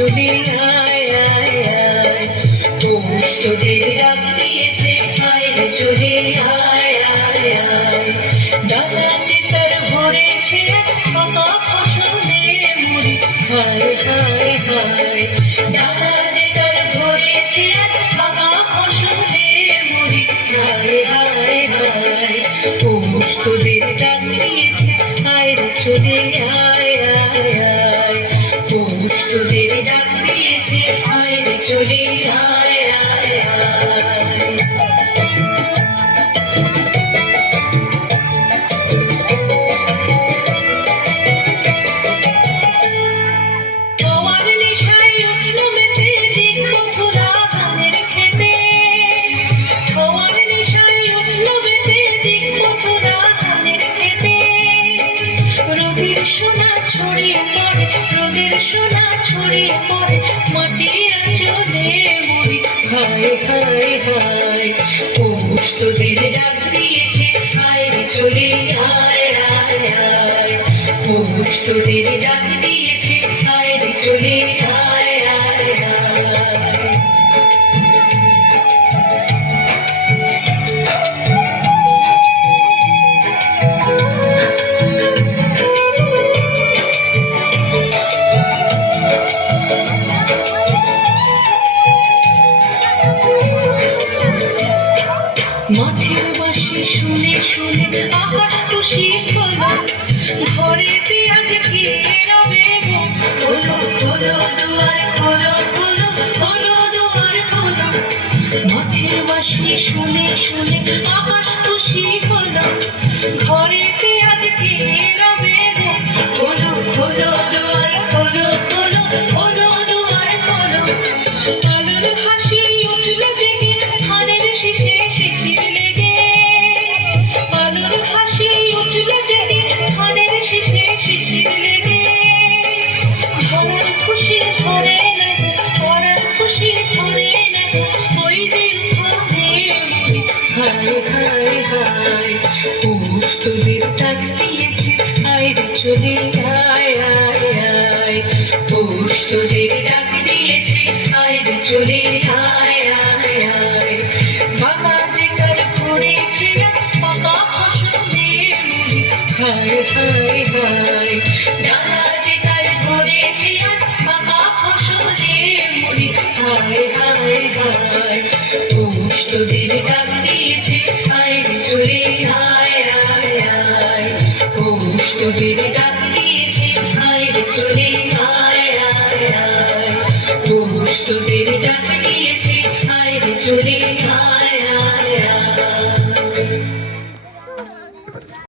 চলে আয় আয় আয়, পৌষ তোদের ডাক দিয়েছে আয় রে চলে আয় আয় আয়। ডানা যে তার ভরেছে পাকা ফসলে মুড়ি, হায় হায় হায়। ডানা যে তার ভরেছে পাকা ফসলে মুড়ি, হায় হায় হায়। পৌষ তোদের ডাক দিয়েছে আয় রে চলে আয় আয় আয়, পৌষ তোদের ডাক দিয়েছে আয় রে চলে আয় আয় আয়। সোনা ছড়িয়ে পড়ে রোদের সোনা ছড়িয়ে পড়ে মাটির আঁচলে মুড়ি, হায় হায় হায়। পৌষ তোদের ডাক দিয়েছে আয় রে চলে আয় আয় আয়, পৌষ তোদের ডাক দিয়েছে আয় রে চলে আয় আয় আয়। মাঠের বাঁশি শুনে শুনে আকাশ খুশি হলো, ঘরেতে আজ কে রবে গো, খোলো খোলো দুয়ার খোলো খোলো খোলো দুয়ার খোলো। মাঠের বাঁশি শুনে শুনে আকাশ খুশি হলো, ঘরেতে আজ কে রবে গো, খোলো খোলো দুয়ার খোলো খোলো খোলো দুয়ার খোলো। আলোর হাসি উঠলো জেগে ধানের শীষে শিশির লেগে, আলোর হাসি উঠলো জেগে ধানের শীষে শিশির লেগে। ধরার খুশি ধরে না পরার খুশি ধরে না, ওই যে উঠানে মুড়ি, হায় হায় হায়। পৌষ তোদের ডাক দিয়েছে আয় রে চলে আয় আয় আয়, পৌষ তোদের ডাক দিয়েছে আয় রে চলে আয় আয় আয়। বাবা যে কার করেছে পাকা ফসলে মুড়ি, হায় হায় হায়। ডানা যে কার করেছে পাকা ফসলে মুড়ি, হায় হায় হায়। পৌষ তোদের ডাক দিয়েছে আয় রে চলে আয় আয় আয়, পৌষ তোদের ডাক দিয়েছে আয় রে চলে আয় আয় আয়, পৌষ তোদের ডাক দিয়েছে আয় রে চলে